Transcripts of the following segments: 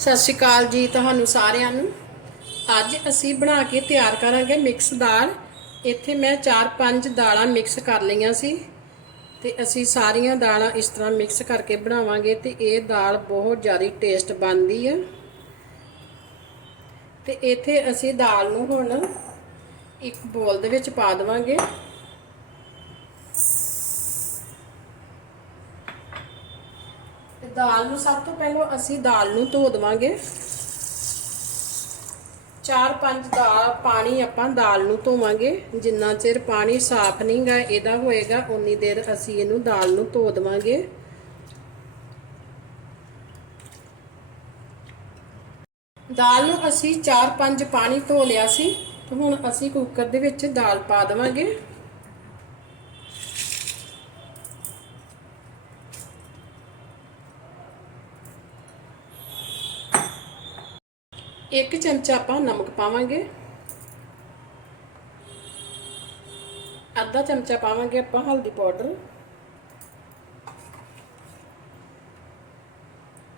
ਸਤਿ ਸ਼੍ਰੀ ਅਕਾਲ ਜੀ ਤੁਹਾਨੂੰ ਸਾਰਿਆਂ ਨੂੰ। ਅੱਜ ਅਸੀਂ ਬਣਾ ਕੇ ਤਿਆਰ ਕਰਾਂਗੇ ਮਿਕਸ ਦਾਲ। ਇੱਥੇ ਮੈਂ 4-5 ਦਾਲਾਂ ਮਿਕਸ ਕਰ ਲਈਆਂ ਸੀ ਤੇ ਅਸੀਂ ਸਾਰੀਆਂ ਦਾਲਾਂ ਇਸ ਤਰ੍ਹਾਂ ਮਿਕਸ ਕਰਕੇ ਬਣਾਵਾਂਗੇ ਤੇ ਇਹ ਦਾਲ ਬਹੁਤ ਜ਼ਿਆਦਾ ਟੇਸਟ ਬਣਦੀ ਹੈ ਤੇ ਇੱਥੇ ਅਸੀਂ ਦਾਲ ਨੂੰ ਹੁਣ ਇੱਕ ਬੋਲ ਦੇ ਵਿੱਚ ਪਾ ਦੇਵਾਂਗੇ। ਦਾਲ ਨੂੰ ਸਭ ਤੋਂ ਪਹਿਲਾਂ ਅਸੀਂ ਦਾਲ ਨੂੰ ਧੋ ਦਵਾਂਗੇ। ਚਾਰ ਪੰਜ ਦਾਲ ਪਾਣੀ ਆਪਾਂ ਦਾਲ ਨੂੰ ਧੋਵਾਂਗੇ। ਜਿੰਨਾ ਚਿਰ ਪਾਣੀ ਸਾਫ਼ ਨਹੀਂਗਾ ਇਹਦਾ ਹੋਏਗਾ ਉਨੀ ਦੇਰ ਅਸੀਂ ਇਹਨੂੰ ਦਾਲ ਨੂੰ ਧੋ ਦਵਾਂਗੇ। ਦਾਲ ਨੂੰ ਅਸੀਂ 4-5 ਪਾਣੀ ਧੋ ਲਿਆ ਸੀ। ਤੇ ਹੁਣ ਅਸੀਂ ਕੁੱਕਰ ਦੇ ਵਿੱਚ ਦਾਲ ਪਾ ਦੇਵਾਂਗੇ। ਇੱਕ ਚਮਚਾ ਆਪਾਂ ਨਮਕ ਪਾਵਾਂਗੇ। ਅੱਧਾ ਚਮਚਾ ਪਾਵਾਂਗੇ ਆਪਾਂ ਹਲਦੀ ਪਾਊਡਰ।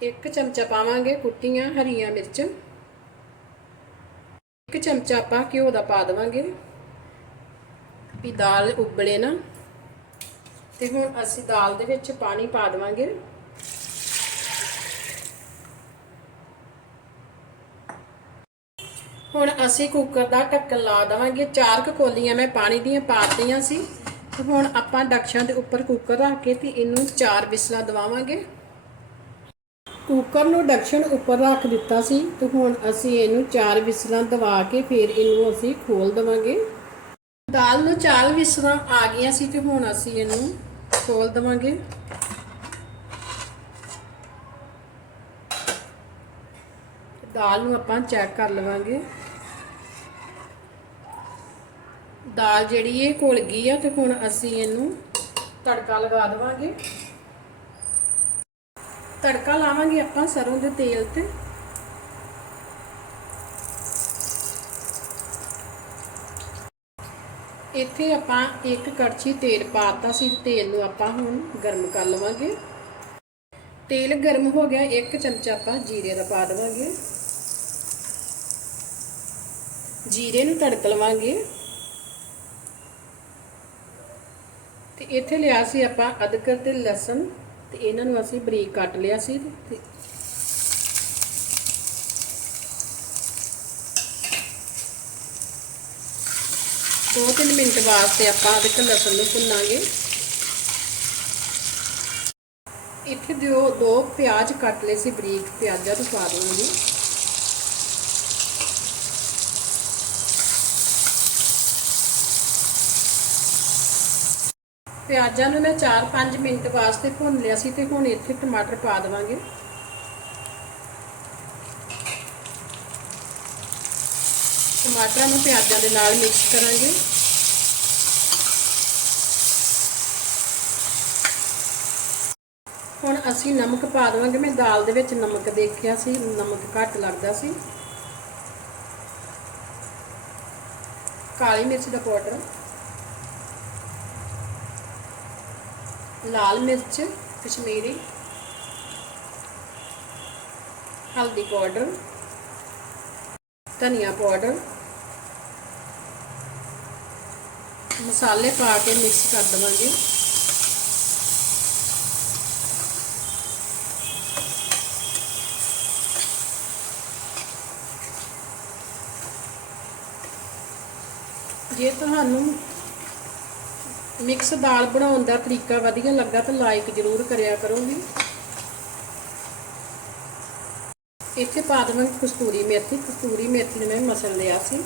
ਇੱਕ ਚਮਚਾ ਪਾਵਾਂਗੇ ਕੁੱਟੀਆਂ ਹਰੀਆਂ ਮਿਰਚ। ਇੱਕ ਚਮਚਾ ਆਪਾਂ ਘਿਓ ਦਾ ਪਾ ਦੇਵਾਂਗੇ। ਵੀ ਦਾਲ ਉਬਲੇ ਨਾ। ਤੇ ਹੁਣ ਅਸੀਂ ਦਾਲ ਦੇ ਵਿੱਚ ਪਾਣੀ ਪਾ ਦੇਵਾਂਗੇ। ਹੁਣ ਅਸੀਂ ਕੁੱਕਰ ਦਾ ਢੱਕਣ ਲਾ ਦੇਵਾਂਗੇ। ਚਾਰ ਕੁ ਕੋਲੀਆਂ ਮੈਂ ਪਾਣੀ ਦੀਆਂ ਪਾਤੀਆਂ ਸੀ। ਤੇ ਹੁਣ ਆਪਾਂ ਡਕਸ਼ਾਂ ਦੇ ਉੱਪਰ ਕੁੱਕਰ ਰੱਖ ਕੇ ਤੇ ਇਹਨੂੰ ਚਾਰ ਵਿਸਲਾਂ ਦਵਾਵਾਂਗੇ। ਕੁੱਕਰ ਨੂੰ ਡਕਸ਼ਨ ਉੱਪਰ ਰੱਖ ਦਿੱਤਾ ਸੀ। ਤੇ ਹੁਣ ਅਸੀਂ ਇਹਨੂੰ ਚਾਰ ਵਿਸਲਾਂ ਦਵਾ ਕੇ ਫਿਰ ਇਹਨੂੰ ਅਸੀਂ ਖੋਲ ਦਵਾਂਗੇ। ਦਾਲ ਨੂੰ ਚਾਰ ਵਿਸਲਾਂ ਆ ਗਈਆਂ ਸੀ ਤੇ ਹੁਣ ਅਸੀਂ ਇਹਨੂੰ ਖੋਲ ਦਵਾਂਗੇ। ਦਾਲ ਨੂੰ ਆਪਾਂ ਚੈੱਕ ਕਰ ਲਵਾਂਗੇ। ਦਾਲ ਜਿਹੜੀ ਇਹ ਘੁਲ ਗਈ ਆ ਤੇ ਹੁਣ ਅਸੀਂ ਇਹਨੂੰ ਤੜਕਾ ਲਗਾ ਦੇਵਾਂਗੇ। ਤੜਕਾ ਲਾਵਾਂਗੇ ਆਪਾਂ ਸਰੋਂ ਦੇ ਤੇਲ ਤੇ। ਇੱਥੇ ਆਪਾਂ ਇੱਕ ਕੜਛੀ ਤੇਲ ਪਾਤਾ ਸੀ, ਤੇਲ ਨੂੰ ਆਪਾਂ ਹੁਣ ਗਰਮ ਕਰ ਲਵਾਂਗੇ। ਤੇਲ ਗਰਮ ਹੋ ਗਿਆ, ਇੱਕ ਚਮਚਾ ਆਪਾਂ ਜੀਰੇ ਦਾ ਪਾ ਦੇਵਾਂਗੇ। ਜੀਰੇ ਨੂੰ ਤੜਕ ਲਵਾਂਗੇ। ਇੱਥੇ ਲਿਆ ਸੀ ਆਪਾਂ ਅਦਰਕ ਤੇ ਲਸਣ ਤੇ ਇਹਨਾਂ ਨੂੰ ਅਸੀਂ ਬਰੀਕ ਕੱਟ ਲਿਆ ਸੀ ਤੇ ਦੋ ਤਿੰਨ ਮਿੰਟ ਵਾਸਤੇ ਆਪਾਂ ਅਦਰਕ ਲਸਣ ਨੂੰ ਭੁੰਨਾਂਗੇ। ਇੱਥੇ ਦਿਓ ਦੋ ਪਿਆਜ਼ ਕੱਟ ਲਏ ਸੀ ਬਰੀਕ ਪਿਆਜ਼ਾਂ ਨੂੰ ਪਾ ਦਵਾਂਗੇ ਪਿਆਜ਼ਾਂ ਨੂੰ ਮੈਂ 4-5 ਮਿੰਟ ਵਾਸਤੇ ਭੁੰਨ ਲਿਆ ਸੀ ਤੇ ਹੁਣ ਇੱਥੇ ਟਮਾਟਰ ਪਾ ਦੇਵਾਂਗੇ। ਟਮਾਟਰਾਂ ਨੂੰ ਪਿਆਜ਼ਾਂ ਦੇ ਨਾਲ ਮਿਕਸ ਕਰਾਂਗੇ। ਹੁਣ ਅਸੀਂ ਨਮਕ ਪਾ ਦੇਵਾਂਗੇ। ਮੈਂ ਦਾਲ ਦੇ ਵਿੱਚ ਨਮਕ ਦੇਖਿਆ ਸੀ, ਨਮਕ ਘੱਟ ਲੱਗਦਾ ਸੀ। ਕਾਲੀ ਮਿਰਚ ਦਾ ਪਾਊਡਰ ਲਾਲ ਮਿਰਚ ਕਸ਼ਮੀਰੀ ਹਲਦੀ ਪਾਊਡਰ ਧਨੀਆ ਪਾਊਡਰ ਮਸਾਲੇ ਪਾ ਕੇ ਮਿਕਸ ਕਰ ਦਵਾਂਗੇ ਜੇ ਤੁਹਾਨੂੰ ਮਿਕਸ ਦਾਲ ਬਣਾਉਣ ਦਾ ਤਰੀਕਾ ਵਧੀਆ ਲੱਗਾ ਤਾਂ ਲਾਈਕ ਜ਼ਰੂਰ ਕਰਿਆ ਕਰੋ ਵੀ ਇੱਥੇ ਪਾ ਦਵਾਂਗੇ ਕਸਤੂਰੀ ਮੇਥੀ। ਕਸਤੂਰੀ ਮੇਥੀ ਨੂੰ ਮੈਂ ਮਸਲ ਲਿਆ ਸੀ।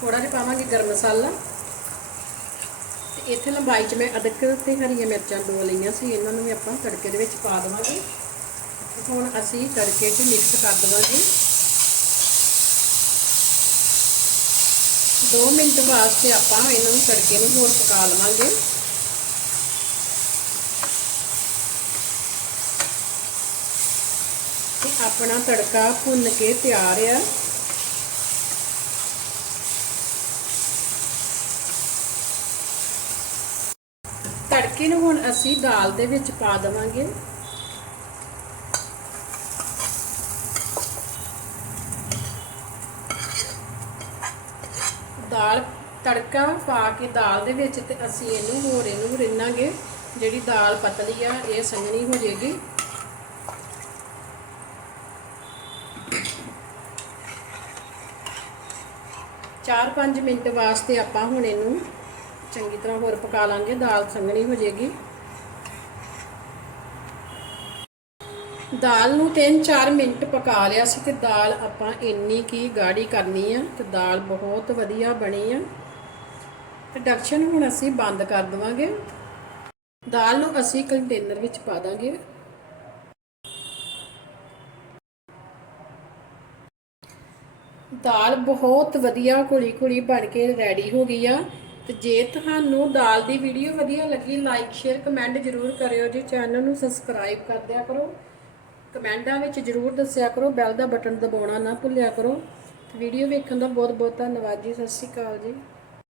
ਥੋੜਾ ਜਿਹਾ ਪਾਵਾਂਗੇ ਗਰਮ ਮਸਾਲਾ। ਇੱਥੇ ਲੰਬਾਈ 'ਚ ਮੈਂ ਅਦਰਕ ਤੇ ਹਰੀਆਂ ਮਿਰਚਾਂ ਦੋ ਲਈਆਂ ਸੀ। ਇਹਨਾਂ ਨੂੰ ਵੀ ਆਪਾਂ ਤੜਕੇ ਦੇ ਵਿੱਚ ਪਾ ਦਵਾਂਗੇ। ਹੁਣ ਅਸੀਂ ਤੜਕੇ 'ਚ ਮਿਕਸ ਕਰ ਦਵਾਂਗੇ। 2 ਮਿੰਟ ਵਾਸਤੇ ਆਪਾਂ ਇਹਨਾਂ ਨੂੰ ਤੜਕੇ ਨੂੰ ਹੋਰ ਪਕਾ ਲਵਾਂਗੇ। ਤੇ ਆਪਣਾ ਤੜਕਾ ਭੁੰਨ ਕੇ ਤਿਆਰ ਆ। ਤੜਕੇ ਨੂੰ ਹੁਣ ਅਸੀਂ ਦਾਲ ਦੇ ਵਿੱਚ ਪਾ ਦੇਵਾਂਗੇ। ਦਾਲ ਤੜਕਾ ਪਾ ਕੇ ਦਾਲ ਦੇ ਵਿੱਚ ਤੇ ਅਸੀਂ ਇਹਨੂੰ ਹੋਰ ਇਹਨੂੰ ਰਿੰਨਾਂਗੇ। ਜਿਹੜੀ ਦਾਲ ਪਤਲੀ ਆ, ਇਹ ਸੰਘਣੀ ਹੋ ਜਾਏਗੀ। ਚਾਰ ਪੰਜ ਮਿੰਟ ਵਾਸਤੇ ਆਪਾਂ ਹੁਣ ਇਹਨੂੰ ਚੰਗੀ ਤਰ੍ਹਾਂ ਹੋਰ ਪਕਾ ਲਾਂਗੇ। ਦਾਲ ਸੰਘਣੀ ਹੋ ਜਾਏਗੀ। ਦਾਲ ਨੂੰ 3-4 ਮਿੰਟ ਪਕਾ ਲਿਆ ਸੀ ਤੇ ਦਾਲ ਆਪਾਂ ਇੰਨੀ ਕੀ ਗਾੜੀ ਕਰਨੀ ਆ ਤੇ ਦਾਲ ਬਹੁਤ ਵਧੀਆ ਬਣੀ ਆ। ਪ੍ਰੋਡਕਸ਼ਨ ਹੁਣ ਅਸੀਂ ਬੰਦ ਕਰ ਦਵਾਂਗੇ। ਦਾਲ ਨੂੰ ਅਸੀਂ ਕੰਟੇਨਰ ਵਿੱਚ ਪਾ ਦਾਂਗੇ। ਦਾਲ ਬਹੁਤ ਵਧੀਆ ਘੁਲੀ ਘੁਲੀ ਬਣ ਕੇ ਰੈਡੀ ਹੋ ਗਈ ਆ ਤੇ ਜੇ ਤੁਹਾਨੂੰ ਦਾਲ ਦੀ ਵੀਡੀਓ ਵਧੀਆ ਲੱਗੀ ਲਾਈਕ ਸ਼ੇਅਰ ਕਮੈਂਟ ਜ਼ਰੂਰ ਕਰਿਓ ਜੀ। ਚੈਨਲ ਨੂੰ ਸਬਸਕ੍ਰਾਈਬ ਕਰ ਦਿਆ ਕਰੋ। ਕਮੈਂਟਾਂ ਵਿੱਚ ਜ਼ਰੂਰ ਦੱਸਿਆ ਕਰੋ, ਬੈਲ ਦਾ ਬਟਨ ਦਬਾਉਣਾ ਨਾ ਭੁੱਲਿਆ ਕਰੋ। ਵੀਡੀਓ ਵੇਖਣ ਦਾ ਬਹੁਤ ਬਹੁਤ ਧੰਨਵਾਦ ਜੀ, ਸਤਿ ਸ਼੍ਰੀ ਅਕਾਲ ਜੀ।